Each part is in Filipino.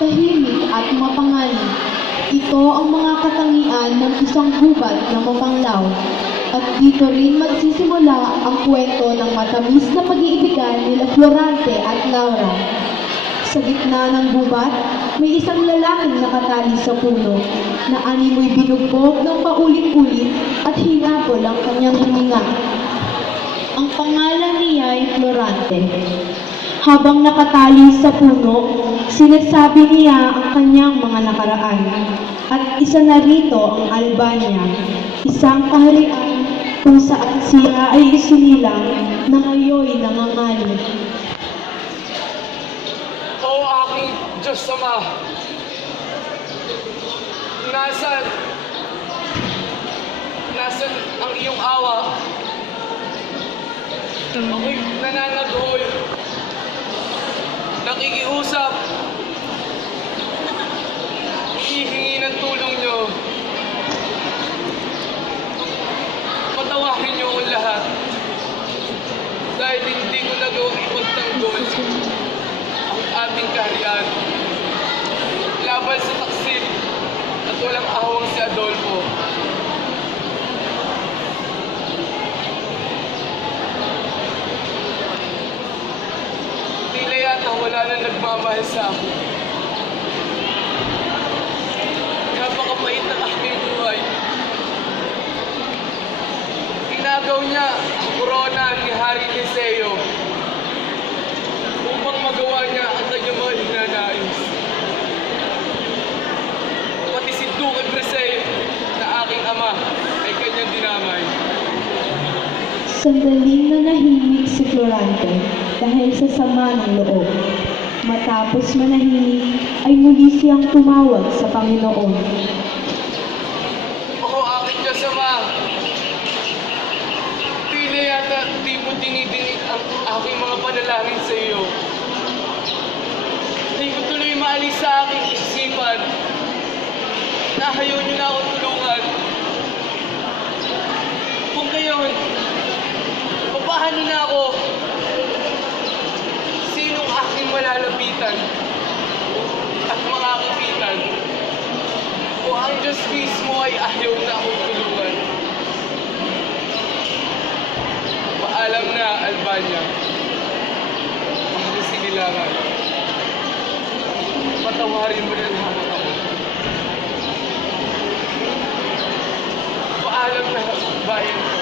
tahimik at mapanganib. Ito ang mga katangian ng isang gubat na mapanglaw. At dito rin magsisimula ang kwento ng matamis na pag-iibigan nila Florante at Laura. Sa gitna ng gubat, may isang lalaking nakatali sa puno na animoy binugbog ng paulit-ulit at hinabol ang kanyang hininga. Ang pangalan niya ay Florante. Habang nakatali sa puno, sinasabi niya ang kanyang mga nakaraan. At isa na rito ang Albania, isang kaharian kung saan siya ay isinilang na ngayon nangangalit. O aking Diyos Ama, nasan ang iyong awa? Ako'y nananaghoy, nakikiusap, hihingi ng tulong niyo. Patawarin niyo ang lahat dahil hindi ko nagawang ipagtanggol ang ating kaharian laban sa taksil at walang ahawang si Adolfo. Tila yata wala na nagmamahal sa akin. Napakapait ng aking buhay. Tinagaw niya ang korona ni Hari Liceo upang magawa niya ang kanyang mga hinanais. Pati si Duque Preseo na aking ama ay kanyang dinamay. Sandaling nanahimik si Florante dahil sa sama ng loob. Matapos manahimik ay muli siyang tumawag sa Panginoon. O aking Diyos Ama, tila yata di mo dinidinig ang aking mga panalangin sa iyo. Hindi ko tuloy maalis sa aking isipan na ayaw niyo na akong tulungan. Kung gayon, papaano na ako? Sinong aking malalapitan at makakapitan? O ang Diyos mismo ay ayaw na akong tulungan? Paalam na, Albania. Ang sinilangan. Patawarin mo na lang ako. Paalam na, bayan ko.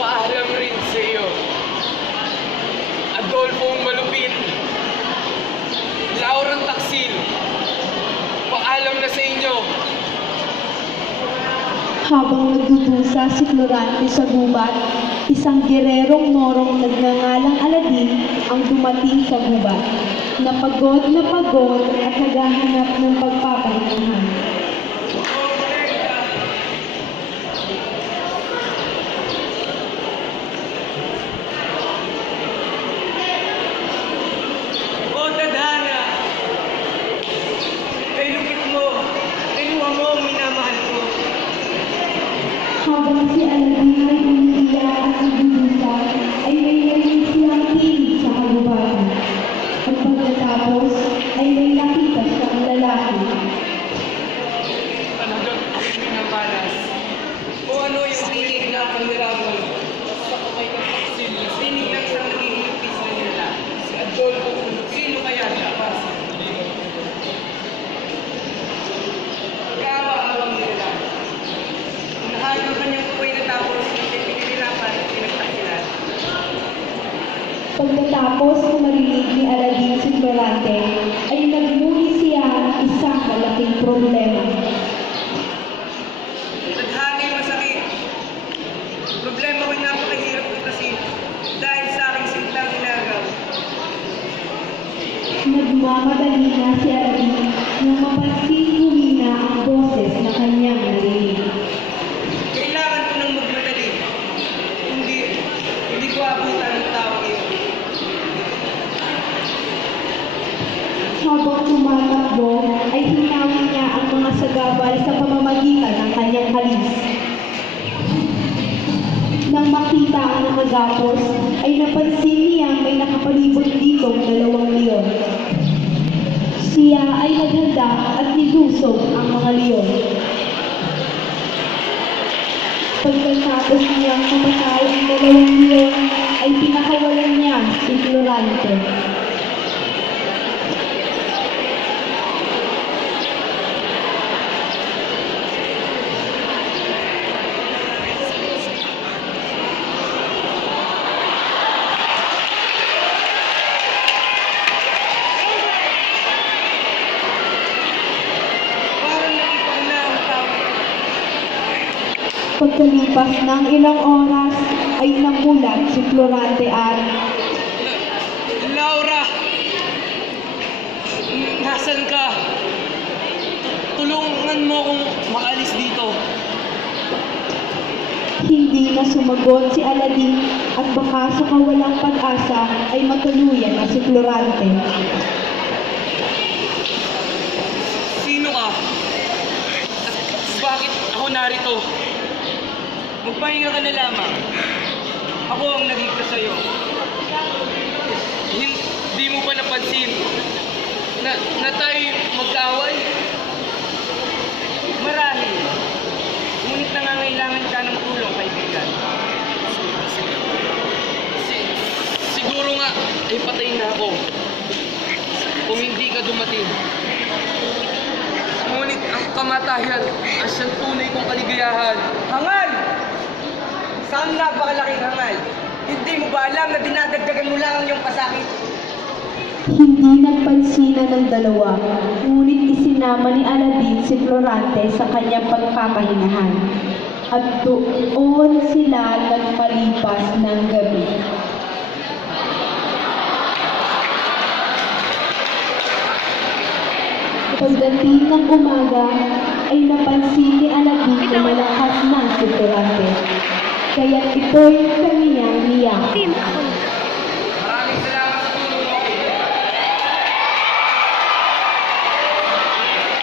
Paalam rin sa iyo. Adolfong malupit. Laurang taksil. Paalam na sa inyo. Habang nagdudusa si Florante sa gubat, isang gererong Morong nagngangalang Aladin ang dumating sa gubat, na pagod at naghahanap ng pagpapahingahan. O tadhana, kay lupit mo, kinuha mo ang minamahal ko. Habang si Aladin ay umiiyak at nagdudusa, ay may narinig silang tinig sa kagubatan. At pagkatapos ay may nakita siyang lalaki. Talagang aking minamalas. O ano yung tinig na paniraman sa kamay ng taksil? Tinig ng isang nagihilipis na nila. Si Adolfo, sino kaya siya? Kawa-awang nila. Unahan ang kanyang buhay na tapos hindi pinilirapan at pinagtakilan. Pagkatapos na marinig ni Aladin si Florante, ay nagmuli siya ng isang malaking problema. Tadhana ay masakit. Problema ko'y napakahirap itasin dahil sa aking sintang inagaw. Nagmamadali na si Aladin nang mapansin humina ang boses na kanyang narinig. Kailangan ko nang magmadali. Hindi ko abutan ang tawag iyon. Habang tumatakbo, ay hinawi niya ang mga sagabal sa pamamagitan ng kanyang halis. Nang makita ang nakagapos, ay napansin niya may nakapalibot ditong dalawang Matapos niyang kapatay ang 2 leon, ay pinakawalan niya si Florante. Parang nakita ko na ang tao. Pagkalipas ng ilang oras, ay namulat si Florante at Laura! Nasaan ka? Tulungan mo akong makaalis dito. hindi na sumagot si Aladdin at baka sa kawalang pag-asa ay matuluyan na si Florante. Sino ka? At bakit ako narito? Magpahinga ka na lamang. Ako ang nagiging sa'yo. Hindi mo pa napansin na tayo magkaaway? Marahil. Ngunit nangangailangan ka ng tulong, kaibigan. Siguro nga, ay patayin na ako. Kung hindi ka dumating. Ngunit ang kamatayan ay siyang tunay kong kaligayahan. Hangal! Saan napakalaking hangal? Hindi mo ba alam na dinadagdagan mo lang ang iyong pasakit? Hindi nagpansinan ng dalawa, ngunit isinama ni Aladdin si Florante sa kanyang pagkakahingahan. At doon sila nagpalipas ng gabi. Pagdating ng umaga, ay napansin ni Aladdin na malakas na si Florante. Kaya't ito'y kaniyang niyak. Maraming salamat sa tulong mo.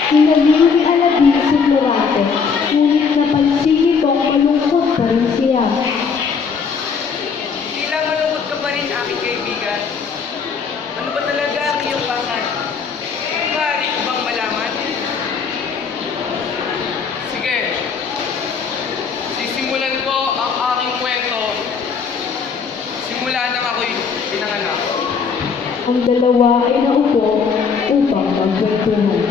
Inaliw ni Aladdin si Florante, ngunit napansin nitong malungkot pa rin siya. Tila malungkot ka pa rin, aking kaibigan. Ano ba talaga ang iyong bakit? Maaari ko bang malaman? Sige. Sisimulan ko ang aking kwento. Simula nang ako'y pinanganak. Ang dalawa ay naupo upang magkwentuhan.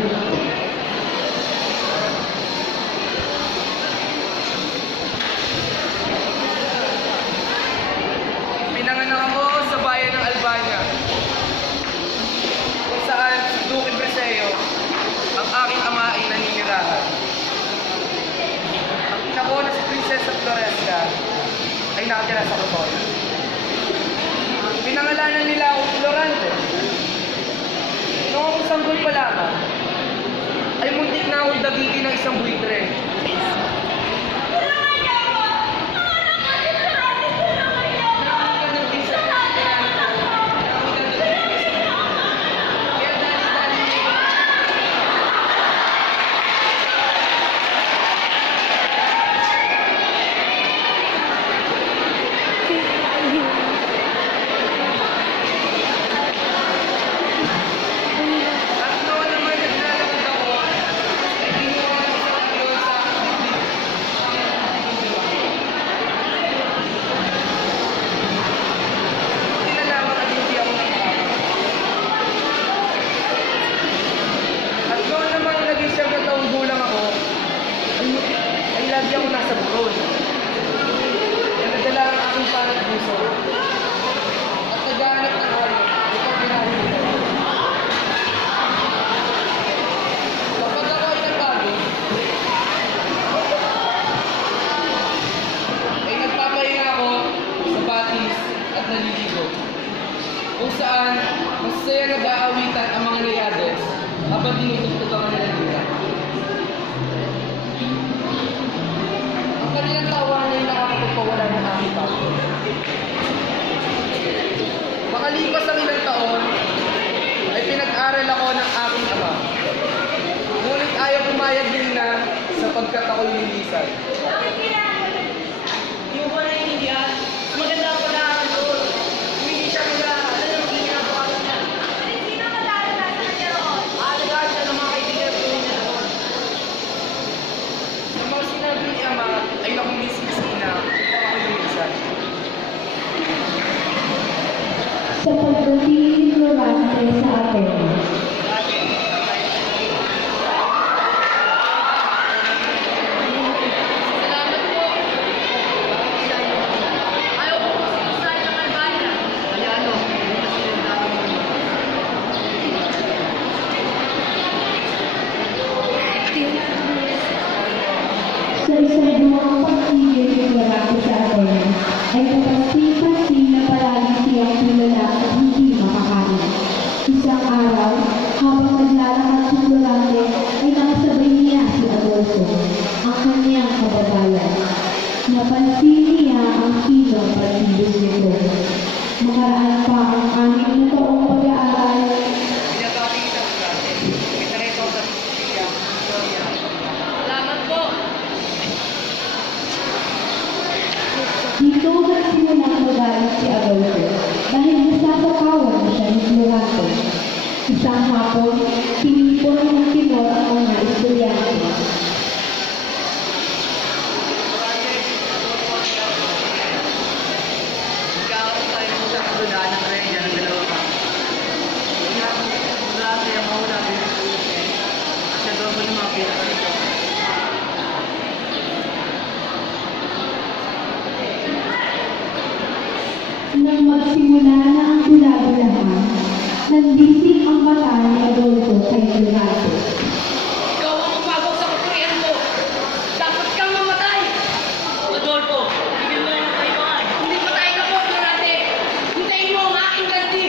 Pinanganak ako sa bayan ng Albania, kung saan si Duque Breseo, ang aking ama ay naninirahan. Ang ina ko na si Prinsesa Floresca ay nakatira sa Coton. Pinangalanan nila akong Florante. Noong akong sanggol pa lamang, ay muntik na akong dagigin ng isang buitre. At noon naman naglalakad ako, ay kinuha ng isang pilon sa aking dibdib. Buti na lamang at hindi ako nagtama. At noon naman naging 7 taong gulang ako, ay lagi ako nasa buron. Kaya nadala ang aking panat puso. At naghahanap ng hayop upang binahin ito. Kapag ako ay napagod, ay nagpapahinga ako sa batis at naliligo. Kung saan, masaya nag-aawitan ang mga nayades habang tinutugtog ang kanilang dila. Ang kanilang tawanan ay nakakapagpawala ng aking pagod. Makalipas ang ilang taon, ay pinag-aral ako ng aking ama. Ngunit ayaw pumayag din na sapagkat ako'y lilisan. Hindi mo ba naiintindihan? Maganda ang pag-aaral doon. Kung hindi siya mag-aaral, ano ang ginagawa niya? Sino mag-aaral na sa kanya roon? Nag-aaral siya ng mga kaibigan ko niya roon. Sa mga sinabi ni ama ay nakumismis ina pagdating ni Florante sa Atenas. Salamat po. Ayaw ko po sinusahin ng Albania. Aliano, Sa isang buwang pagtigil ni Florante sa Atenas, ay kapansin-pansin na palagi siyang tulala at hindi makakain. Isang araw, habang naglalakad si Florante, ay nakasabay niya si Adolfo, ang kanyang kababayan. Napansin niya ang kilong pagtibos nito. Makaraan pa ang 6 na taong pag-aaral, binabati kita po dati. Kita rito sa Sicilia, Gloria. Salamat po. dito nagsimulang magalit si Adolfo dahil nasasakawan na siya ni Florante. Isang hapon, tinipon ng timor ang mga estudyante. Magkakaroon tayo ng isang kagulaan ng reyna ng dalawa pa. Dati ang mauna pinag-uusap. At sa doon mo ng mga pinag-uusap. Nang magsimula na ang bulabulahan, nandising ang mata ni Adolfo kay Florante. Ikaw ang magbago sa kapurihan mo. Dapat kang mamatay. Adolfo, tigil mo yung kailangan. Hindi patay ka po, Florante. Hintayin mo ang aking ganti.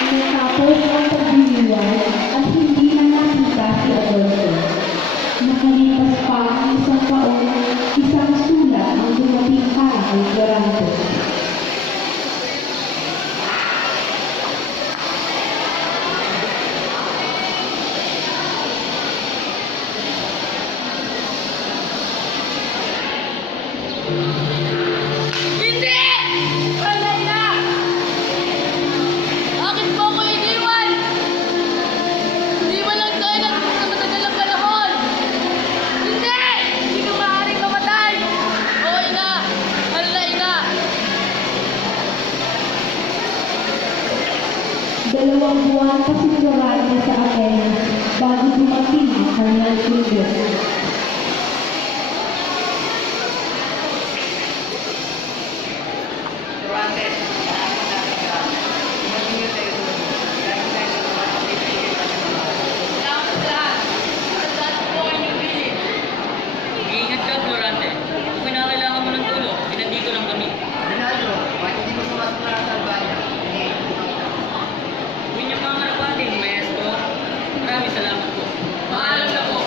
Natapos ang pagdiliwan at hindi na nakita si Adolfo. Nakalipas pa ang isang taon, isang sulat ang dumating para kay Florante. Hindi! Wala na! Bakit mo ako iniwan? Hindi mo lang tayo nagpunta sa matagal na panahon! Hindi! Hindi ka maaaring mamatay! Oo, ina! Mahal na ina! 2 buwan pa si Florante sa Atenas bago dumating ang kanyang sundo. Durante, salamat natin ka. Magingin tayo doon. Lagi tayo sa mga kapitibigay pa naman. Salamat sa lahat. At lahat po ang inyong piling. Iingat ka, Florante. Kung kinakailangan mo ng tulong, pinandito lang kami. Ronaldo, bakit hindi mo sumasok na sa Albania? Yun yung mga karapating, maestro. Maraming salamat po. Paalam na po.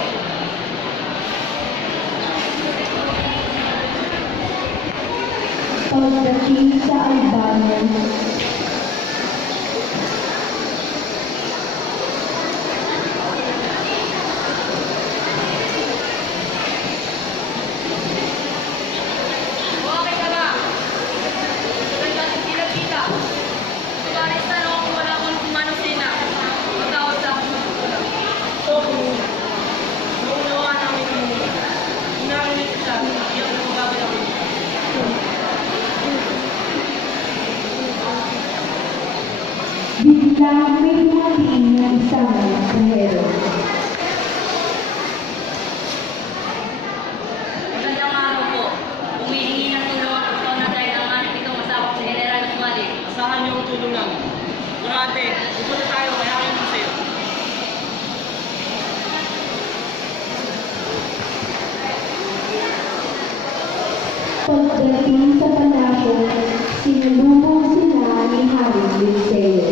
Pagdating sa Albania, Okay ka ba? Ganda natin kita-kita. Paris na lang kung wala akong kumanong sina. Magkawag sa akin ng kulang. Oo. Naunawa namin yung muna. Inakinig ko siya. Hindi ako magbabalawin. bigla may dumating na isang pasahero. Magandang araw po. Humihingi ng tulong at ikaw na dahil ang ating itong masabak si General Sumali. Asahan niyo ang tulong namin. Durante, pupunta tayo kaya kayo mo sa'yo. Pagdating sa palasyo, sinulubong sila ni Haring Linceo.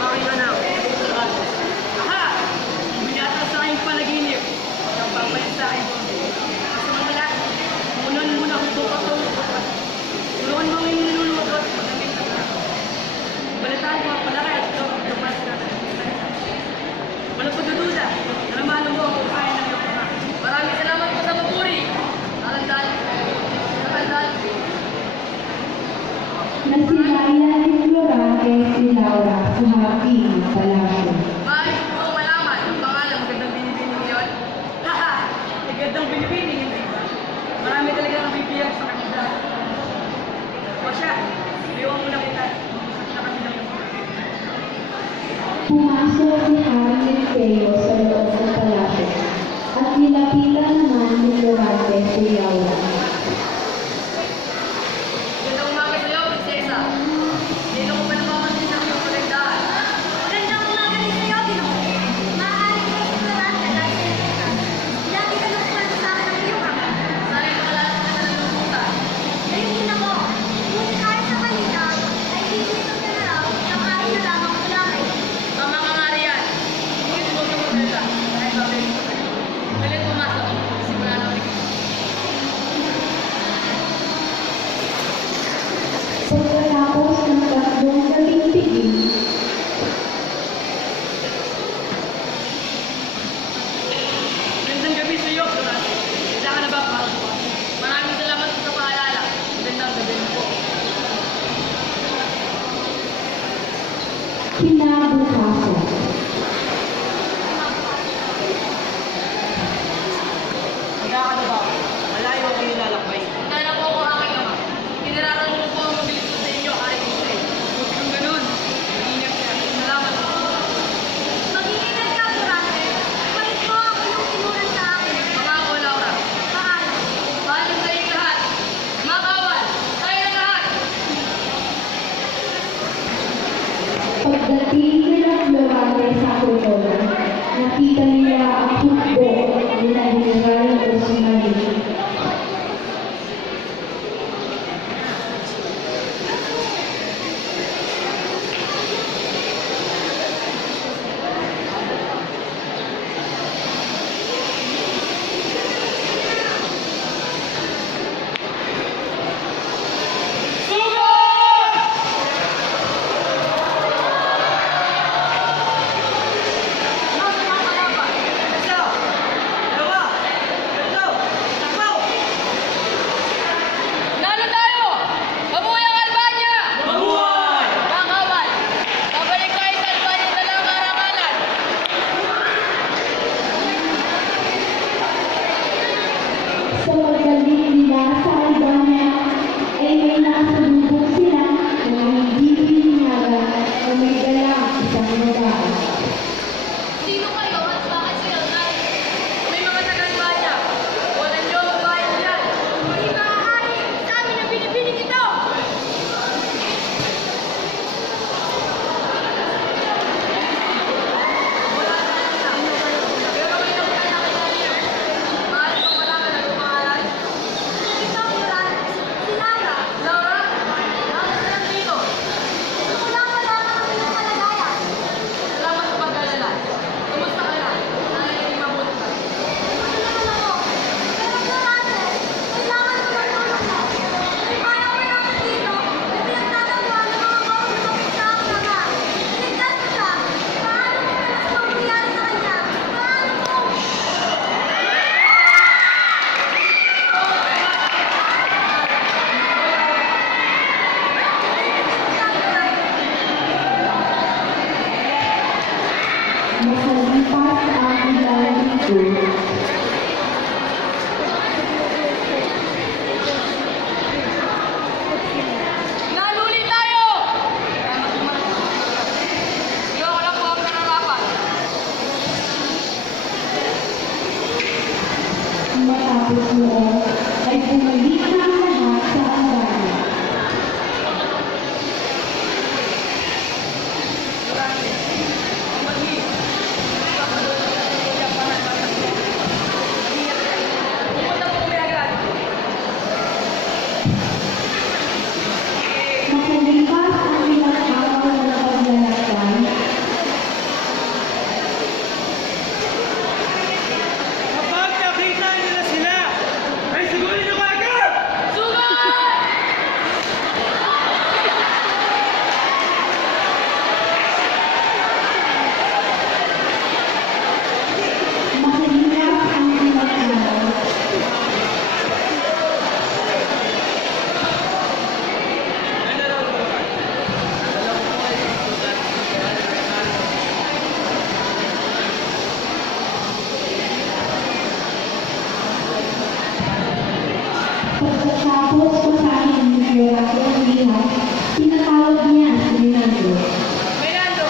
Bakit ba na? Aha! Binata sa aking panaginip. Ang pampalit sa akin. Sa mga lahat, unan mo na kung bukas o bukas. Tulungan mo ang nilulunod at pagdating ka na. Balitaan ko ang palaki at ikaw ang tumas ka. Walang pagdududa. Naramalo mo ang kaya ng iyong ama. Maraming salamat po sa papuri. Talandal. Talandal. Nasilayan ni Florante si Laura sa haping ng palasyo. Maayos po malaman ang pangalan. Magandang binibini niyon. Pumasok si Haring Liceo sa loob ng palasyo at nilapitan naman ni Florante si Laura. Magandang umaga sa'yo, Prinsesa. Sino ko pa napapansin sa iyong kagandahan? Magandang umaga din sa'yo, Ginoo. Maaari ko sa Florante dahil sa ito. Lagi ka nang kwento sa akin ng iyong ama. Sana'y makalala ka na ng lumutan. Ngayon din ako. Ngunit kahit sa balita, ay dito ka na raw ng araw na lamang mula ngayon. Tama ka nga riyan. Ngunit huwag ka magdala. Dahil babalik ko kayo. Ngayon pumasok. Simula na ulit. Pagkatapos ng tatlong gabing tigil, Magandang gabi sa iyo, Florante. Isa ka na ba para bukas? Maraming salamat sa paalala. Magandang gabi po. kinabukasan. Handa ka na ba? Malayo ang ilalakbay. Handa na po ako aking ama. Kinararan mo po ang mabilis ko sa inyo, Aling Jose. Huwag kang ganun. Mag-ingat ka. Salamat po. Mag-iingat ka, Florante. Balik mo ang iyong tinuran sa akin. Pangako, Laura. Paano? Paalam sa inyong lahat. Mga kawal, tayo na lahat. Pagdating nila Florante sa kultura, nakita nila ang hukbo nila General Osmani. Ano sa mga kalaban? Isa, dalawa, tatlo, takbo! Nalo tayo! Mabuhay ang Albania! Mabuhay! Mga kawal, babalik tayo sa Albania na lang arangalan. Sa pagdating nila sa Albania, ay may nakasalubong sila na hindi pininyagan o may dalang isang babae. Sino kayo at bakit sila narito? May mga taga-Albania. Walang niyo ang bayan yan. Hindi maaari sa amin ang binibining ito. Wala na kanila. Pero may nakakaya kanina. Maaari kong malaman ang pangalan. Ito, Florante. Si Laura. Laura? Bakit ka lang dito? Gusto ko lang malaman ang iyong kalagayan. Salamat sa pag-alala. Kumusta ka na? Sana hindi mabuti ka. Ano naman ako? Pero Florante, kailangan ko ng tulong mo. May bayan ko namin dito na pinagtataguan ng mga maulupit sa aking ama. Iligtas mo siya. Paano mo na mas mangyayari sa kanya? Paano mo? Makalipas ang ilang linggo, Naluli tayo! Iyo ko lang po ang nararapat. matapos noon ay bumalik na ang lahat sa Albania. Durante, ang mali. Papadulong ka sa kuya para sa kanya. Mag-ingat kayo. Pupunta po kami agad. Makalipas ang ilang araw na paglalakbay, Kapag nakita nila sila, ay sigurin nyo agad! Sugod! makalipas ang ilang araw, pagkatapos masahin ni Florante ang lihat, tinatawag niya si Rinaldo. Fernando!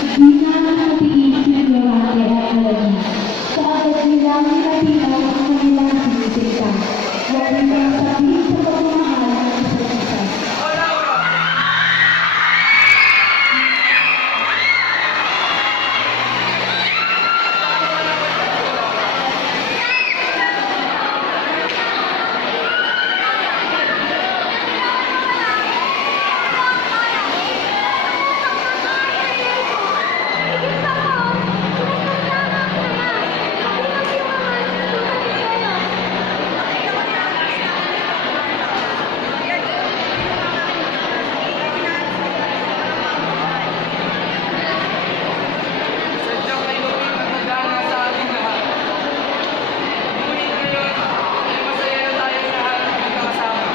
Di na nakatiis si Yorake at Aladdin. Kaagad nilang nilapitan ang kanilang sinisinta. Huwag nilang sabihin sa pagmamahal ng isa't isa. Sadyang kayo ang nagmadana sa ating lahat. Ngunit ngayon, ay masaya na tayong lahat magkakasama.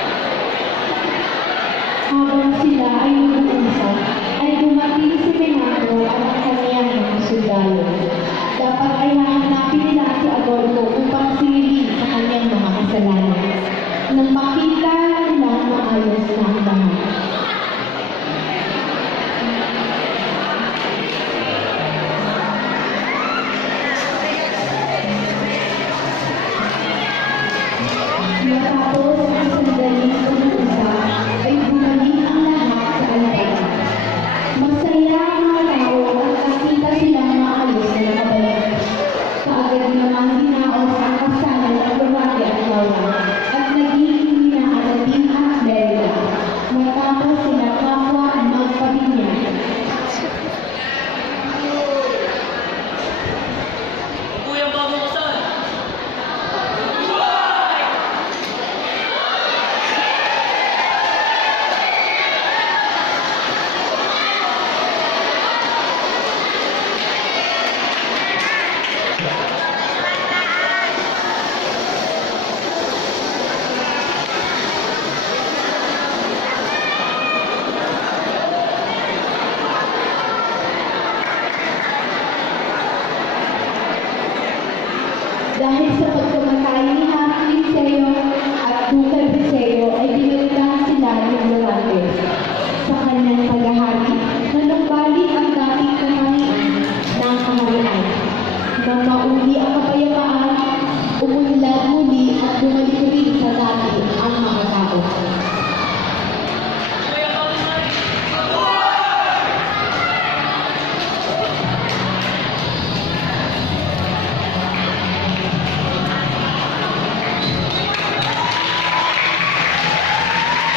Habang sila ay nag-uusap, ay dumating si Penato at ang kanyang mga sundalo. Dapat ay hahanapin nila si Agordo upang singilin sa kanyang mga kasalanan. Nang makita nila maayos na ang lahat. Matapos ang sandaling pag-uusap, ay bumalik ang lahat sa altar. Masaya ang mga tao at nakita silang maayos na nakabalik. Kaagad naman hinaos ang kasalan ng Yorake at Laura at naging hinahanapin at Bella. Matapos sila kapwa ang magpabinyan. Kuyang bagong kasal. Dahil sa pagkamatay ni Haring Liceo at Ducal Viseo ay binalikan sila ng Yorake. Sa kanyang paghahari, nanumbalik ang dating katangian ng kaharian. Nang mauli ang kapayapaan, umunlad muli at bumalik rin